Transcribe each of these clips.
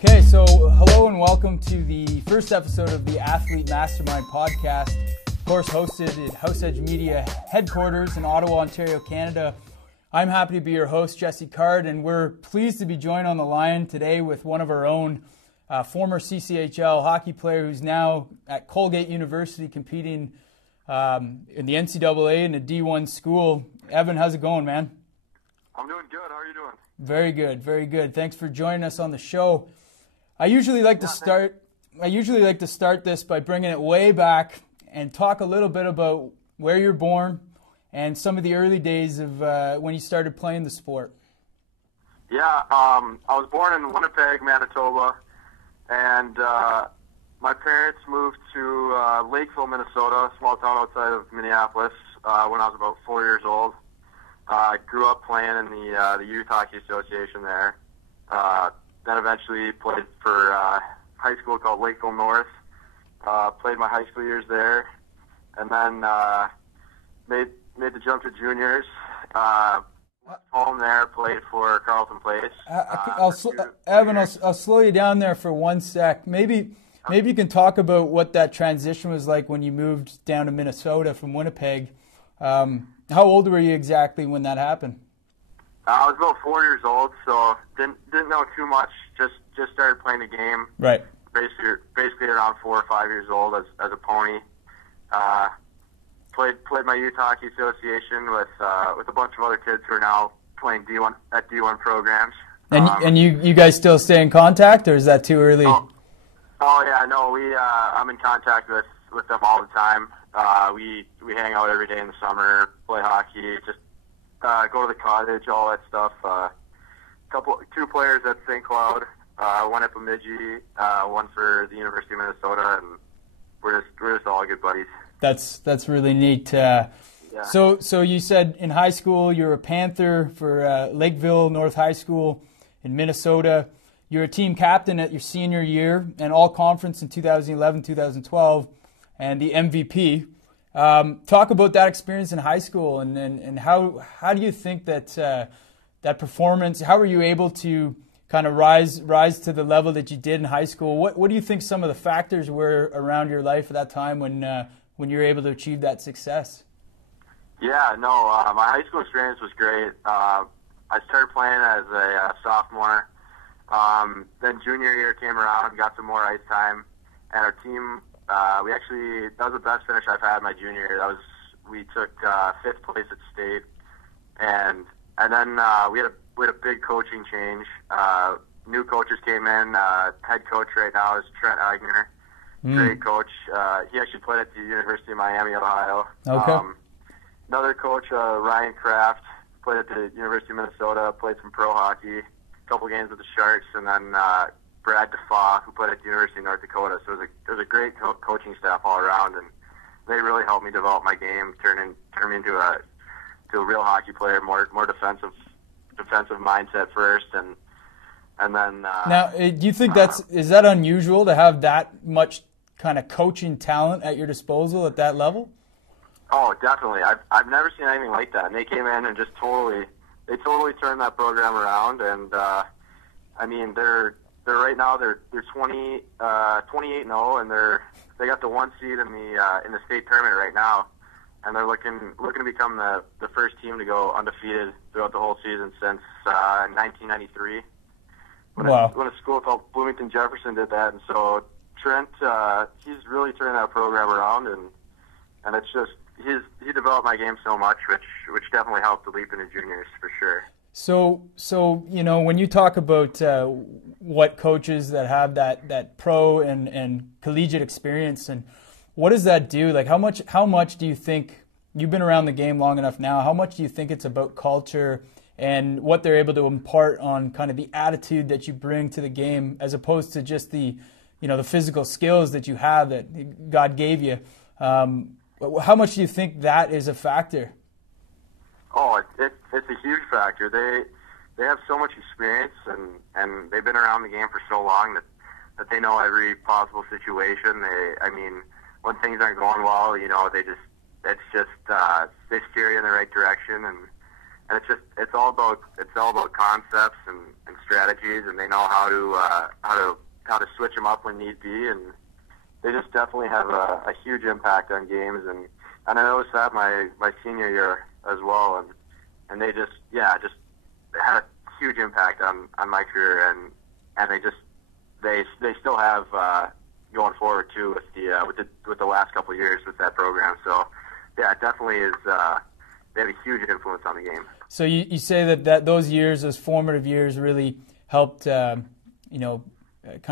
Okay, so hello and welcome to the first episode of the Athlete Mastermind podcast, of course hosted at House Edge Media headquarters in Ottawa, Ontario, Canada. I'm happy to be your host, Jesse Card, and we're pleased to be joined on the line today with one of our own former CCHL hockey player who's now at Colgate University competing in the NCAA in a D1 school. Evan, how's it going, man? I'm doing good. How are you doing? Very good, very good. Thanks for joining us on the show. I usually like to start this by bringing it way back and talk a little bit about where you're born and some of the early days of when you started playing the sport. Yeah, I was born in Winnipeg, Manitoba, and my parents moved to Lakeville, Minnesota, a small town outside of Minneapolis, when I was about 4 years old. I grew up playing in the Youth Hockey Association there. Then eventually played for high school called Lakeville North. Played my high school years there, and then made the jump to juniors. Home there, played for Carleton Place. Evan, I'll slow you down there for 1 sec. Maybe you can talk about what that transition was like when you moved down to Minnesota from Winnipeg. How old were you exactly when that happened? I was about 4 years old, so didn't know too much. Just started playing the game. Right. Basically around 4 or 5 years old as a pony. Played my Youth Hockey Association with a bunch of other kids who are now playing D1 programs. And you guys still stay in contact, or is that too early? Oh yeah, no, I'm in contact with them all the time. We hang out every day in the summer, play hockey, just go to the cottage, all that stuff. Two players at St. Cloud, one at Bemidji, one for the University of Minnesota, and we're just all good buddies. That's really neat. Yeah. So you said in high school you were a Panther for Lakeville North High School in Minnesota. You're a team captain at your senior year and all conference in 2011, 2012, and the MVP. Talk about that experience in high school and how do you think that that performance, how were you able to kind of rise to the level that you did in high school? What do you think some of the factors were around your life at that time when you were able to achieve that success? Yeah, no, my high school experience was great. I started playing as a sophomore. Then junior year came around, got some more ice time, and our team, that was the best finish I've had my junior year. We took 5th place at state, and then we had a big coaching change. New coaches came in. Head coach right now is Trent Agner. Great coach. He actually played at the University of Miami, Ohio. Okay. Another coach, Ryan Kraft, played at the University of Minnesota, played some pro hockey, a couple games with the Sharks, and then Brad DeFaw, who played at the University of North Dakota. So it was a great coaching staff all around, and they really helped me develop my game, turn me into a real hockey player, more defensive mindset first, and then. Now, do you think is that unusual to have that much kind of coaching talent at your disposal at that level? Oh, definitely. I've never seen anything like that. And they came in and just totally turned that program around. And I mean, they're right now they're 28-0, and they got the 1 seed in the state tournament right now, and they're looking to become the first team to go undefeated throughout the whole season since 1993. When a school called Bloomington Jefferson did that. And so Trent, he's really turned that program around, and it's just he developed my game so much, which definitely helped the leap into juniors for sure. So when you talk about what coaches that have that pro and collegiate experience, and what does that do? Like how much do you think, you've been around the game long enough now, how much do you think it's about culture and what they're able to impart on kind of the attitude that you bring to the game, as opposed to just the physical skills that you have that God gave you? How much do you think that is a factor? Oh, it's a huge factor. They have so much experience, and they've been around the game for so long that they know every possible situation. When things aren't going well, they steer you in the right direction, it's all about concepts and strategies, and they know how to switch them up when need be, and they just definitely have a huge impact on games, and I noticed that my senior year as well, and they just had a huge impact on my career, and they still have going forward too with the last couple of years with that program. So yeah, it definitely is. They have a huge influence on the game. So you say that those years, those formative years, really helped kind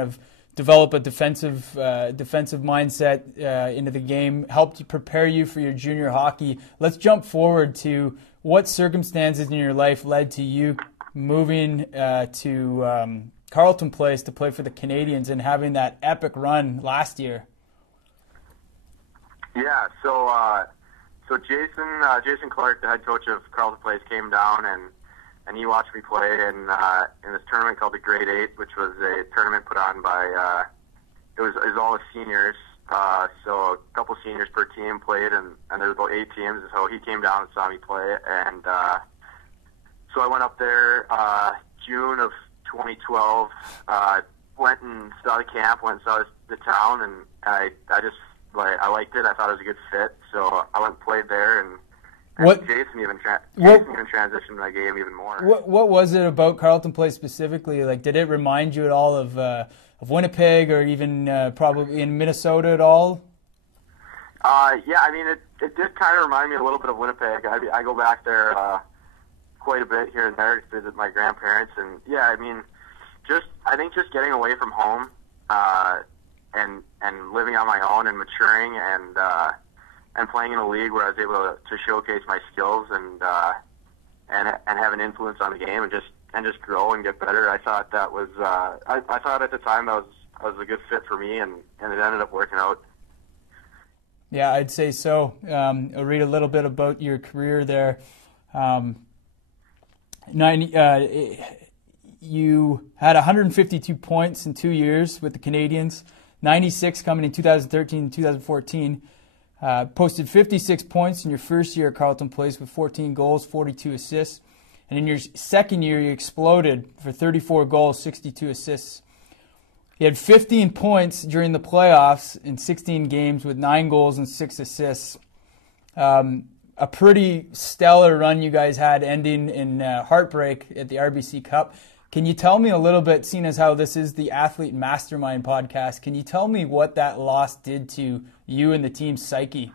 of develop a defensive mindset into the game, helped prepare you for your junior hockey. Let's jump forward to what circumstances in your life led to you moving to Carleton Place to play for the Canadians and having that epic run last year. Yeah, so Jason Clark, the head coach of Carleton Place, came down and he watched me play in this tournament called the Grade 8, which was a tournament put on by it was all the seniors. So a couple seniors per team played, and there was about 8 teams. So he came down and saw me play, and so I went up there June of 2012. Went and saw the camp, went and saw the town, and I liked it. I thought it was a good fit, so I went and played there, and Jason even transitioned my game even more. What was it about Carleton Place specifically? Like, did it remind you at all of Winnipeg, or even probably in Minnesota at all? Yeah, I mean, it did kind of remind me a little bit of Winnipeg. I go back there quite a bit here and there to visit my grandparents, and yeah, I mean, I think just getting away from home and living on my own and maturing and playing in a league where I was able to showcase my skills and have an influence on the game and just grow and get better. I thought that was I thought at the time that was a good fit for me, and it ended up working out. Yeah, I'd say so. I'll read a little bit about your career there. You had 152 points in 2 years with the Canadians, 96 coming in 2013 and 2014. Posted 56 points in your first year at Carleton Place with 14 goals, 42 assists. And in your second year, you exploded for 34 goals, 62 assists. You had 15 points during the playoffs in 16 games with 9 goals and 6 assists. A pretty stellar run you guys had, ending in heartbreak at the RBC Cup. Can you tell me a little bit, seeing as how this is the Athlete Mastermind podcast, can you tell me what that loss did to you and the team's psyche?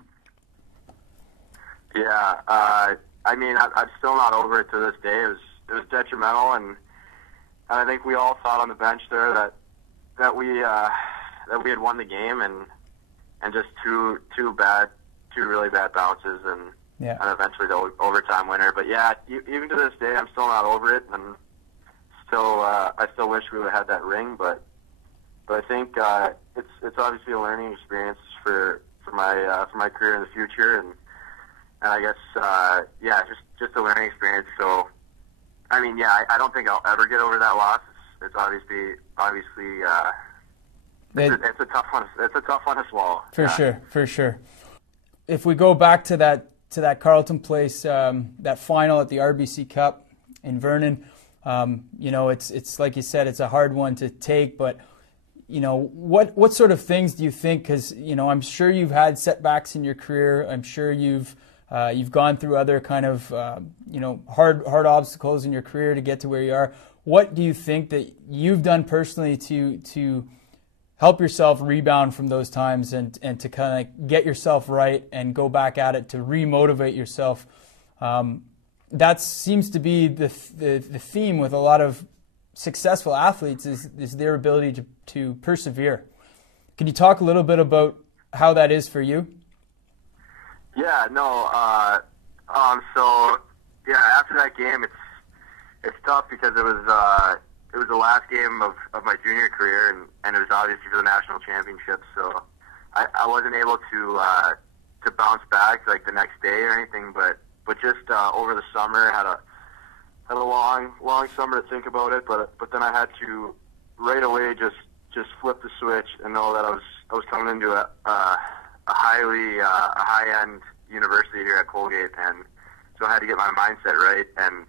Yeah, I mean, I'm still not over it to this day. It was detrimental, and I think we all thought on the bench there that we had won the game, and just two really bad bounces, and eventually the overtime winner. But yeah, even to this day, I'm still not over it, and I still wish we would have had that ring. But I think it's obviously a learning experience for my career in the future, and I guess just a learning experience. So I mean, yeah, I don't think I'll ever get over that loss. It's obviously it's a tough one. It's a tough one to swallow. For sure. If we go back to that Carleton Place, that final at the RBC Cup in Vernon, it's like you said, it's a hard one to take. But what sort of things do you think? Because I'm sure you've had setbacks in your career. I'm sure you've gone through other kind of hard obstacles in your career to get to where you are. What do you think that you've done personally to help yourself rebound from those times and to kind of get yourself right and go back at it to remotivate yourself? That seems to be the theme with a lot of successful athletes is their ability to persevere. Can you talk a little bit about how that is for you? Yeah, no. So yeah, after that game, it's tough because it was the last game of my junior career, and it was obviously for the national championship. So I wasn't able to bounce back like the next day or anything, but just over the summer had a long summer to think about it. But then I had to right away just flip the switch and know that I was coming into a high end university here at Colgate, so I had to get my mindset right and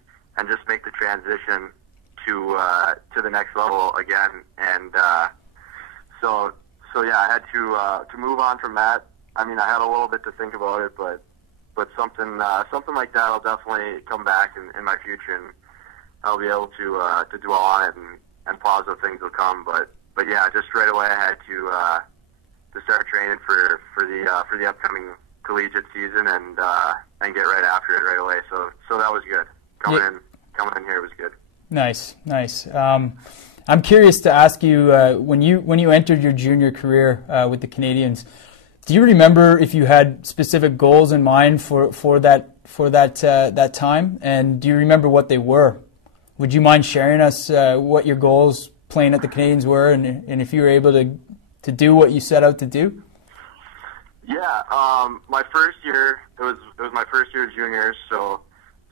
just make the transition to the next level again. And so yeah, I had to move on from that. I mean, I had a little bit to think about it, but something like that, I'll definitely come back in my future, and I'll be able to dwell on it, and positive things will come. But yeah, just right away I had to start training for the upcoming collegiate season and get right after it right away. So that was good. Coming in here was good. Nice. I'm curious to ask you, when you entered your junior career with the Canadians, do you remember if you had specific goals in mind for that time, and do you remember what they were? Would you mind sharing us what your goals playing at the Canadians were, and if you were able to do what you set out to do? Yeah, my first year, it was my first year of juniors, so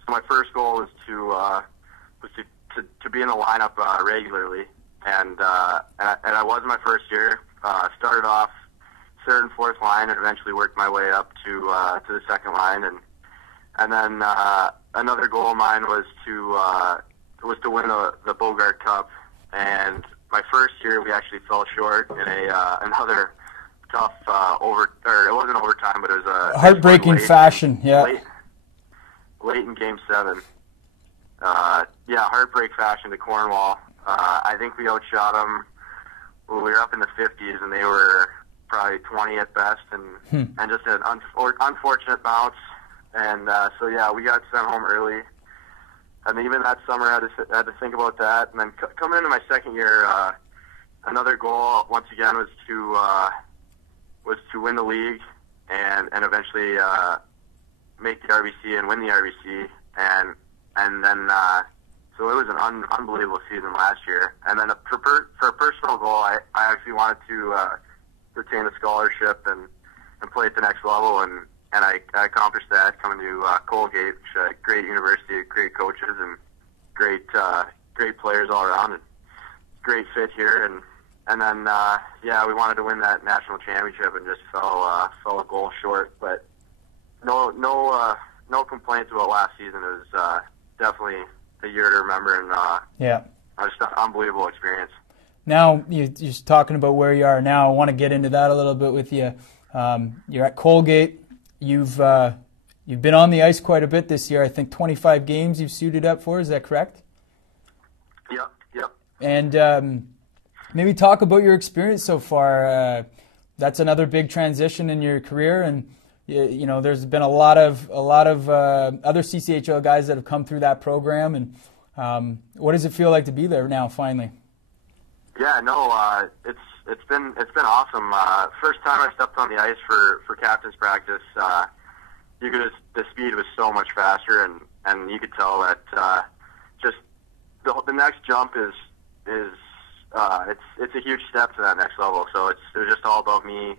my first goal was to be in the lineup regularly, and I was my first year. Started off third and fourth line, and eventually worked my way up to the second line, and then another goal of mine was to win the Bogart Cup. And my first year, we actually fell short in another tough it wasn't overtime, but it was a heartbreaking fashion. Yeah, late in Game 7. Heartbreak fashion to Cornwall. I think we outshot them. We were up in the 50s, and they were probably 20 at best, and just an unfortunate bounce. And so yeah, we got sent home early. And even that summer, I had to think about that. And then coming into my second year, another goal once again was to win the league and eventually make the RBC and win the RBC. And then so it was an unbelievable season last year. And then for a personal goal, I actually wanted to retain a scholarship and play at the next level. And I accomplished that coming to Colgate, which is a great university, great coaches, and great players all around, and great fit here. And then we wanted to win that national championship and just fell a goal short. But no complaints about last season. It was definitely a year to remember, and just an unbelievable experience. Now you're just talking about where you are now. I want to get into that a little bit with you. You're at Colgate. You've been on the ice quite a bit this year. I think 25 games you've suited up for. Is that correct? Yep. And maybe talk about your experience so far. That's another big transition in your career, and you know there's been a lot of other CCHL guys that have come through that program. And what does it feel like to be there now, finally? Yeah, no, it's been awesome. First time I stepped on the ice for captain's practice, the speed was so much faster, and you could tell that just the next jump is it's a huge step to that next level. So it was just all about me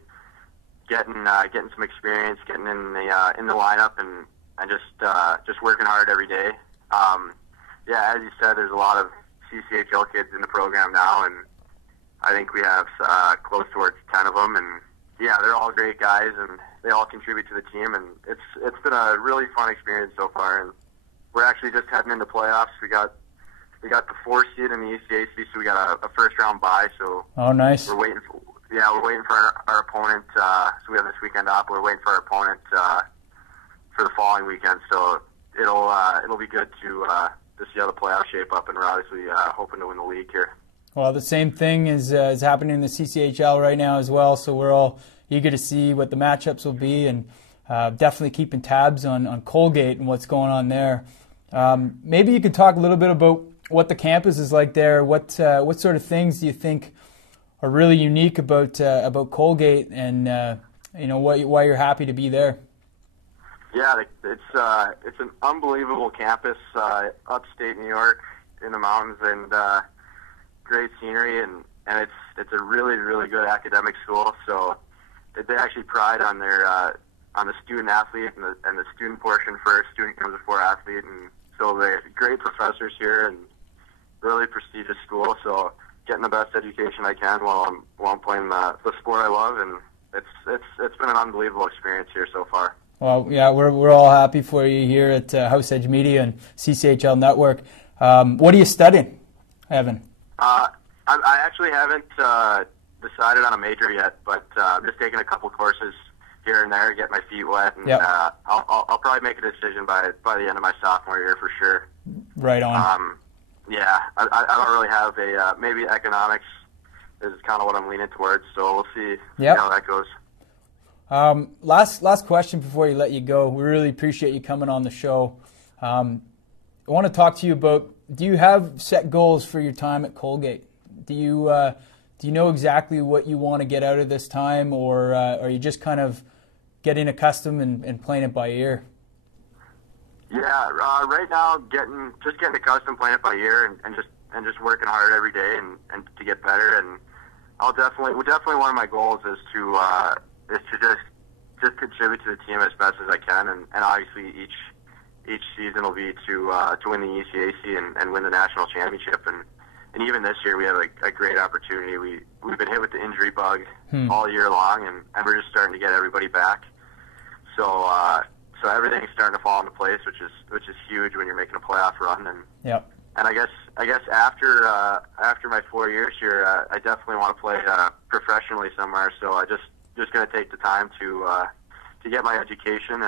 getting some experience, getting in the lineup, and just working hard every day. As you said, there's a lot of CCHL kids in the program now, and I think we have close towards 10 of them, and yeah, they're all great guys, and they all contribute to the team, and it's been a really fun experience so far. And we're actually just heading into playoffs. We got the 4th seed in the ECAC, so we got a first round bye. So nice. We're waiting for our opponent. So we have this weekend off. We're waiting for our opponent for the following weekend. So it'll be good to see how the playoffs shape up, and we're obviously hoping to win the league here. Well, the same thing is happening in the CCHL right now as well, so we're all eager to see what the matchups will be, and definitely keeping tabs on Colgate and what's going on there. Maybe you could talk a little bit about what the campus is like there. What sort of things do you think are really unique about Colgate, and why you're happy to be there? Yeah, it's an unbelievable campus, upstate New York in the mountains, and great scenery, and it's a really, really good academic school. So they actually pride on their on the student athlete and the student portion first. Student comes before athlete, and so they're great professors here and really prestigious school. So getting the best education I can while I'm playing the sport I love, and it's been an unbelievable experience here so far. Well, yeah, we're all happy for you here at House Edge Media and CCHL Network. What are you studying, Evan? I actually haven't decided on a major yet, but I'm just taking a couple courses here and there, get my feet wet, and I'll probably make a decision by the end of my sophomore year for sure. Right on. Yeah, I don't really have a maybe economics is kind of what I'm leaning towards, so we'll see how that goes. Last question before you let you go. We really appreciate you coming on the show. I want to talk to you about, do you have set goals for your time at Colgate? Do you know exactly what you want to get out of this time, or are you just kind of getting accustomed and playing it by ear? Yeah, right now getting accustomed playing it by ear and just working hard every day and to get better. And definitely one of my goals is to just contribute to the team as best as I can, and obviously each season will be to win the ECAC and win the national championship. And even this year we have a great opportunity. We've been hit with the injury bug all year long, and we're just starting to get everybody back. So everything's starting to fall into place, which is huge when you're making a playoff run. And I guess after my 4 years here, I definitely want to play professionally somewhere. So I just going to take the time to get my education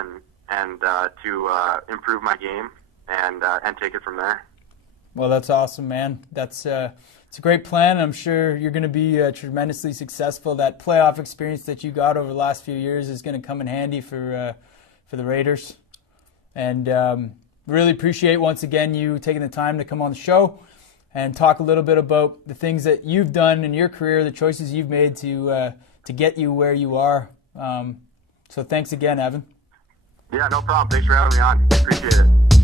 and to improve my game and take it from there. Well, that's awesome, man. It's a great plan. I'm sure you're going to be tremendously successful. That playoff experience that you got over the last few years is going to come in handy for the Raiders. And really appreciate, once again, you taking the time to come on the show and talk a little bit about the things that you've done in your career, the choices you've made to get you where you are. So thanks again, Evan. Yeah, no problem. Thanks for having me on. Appreciate it.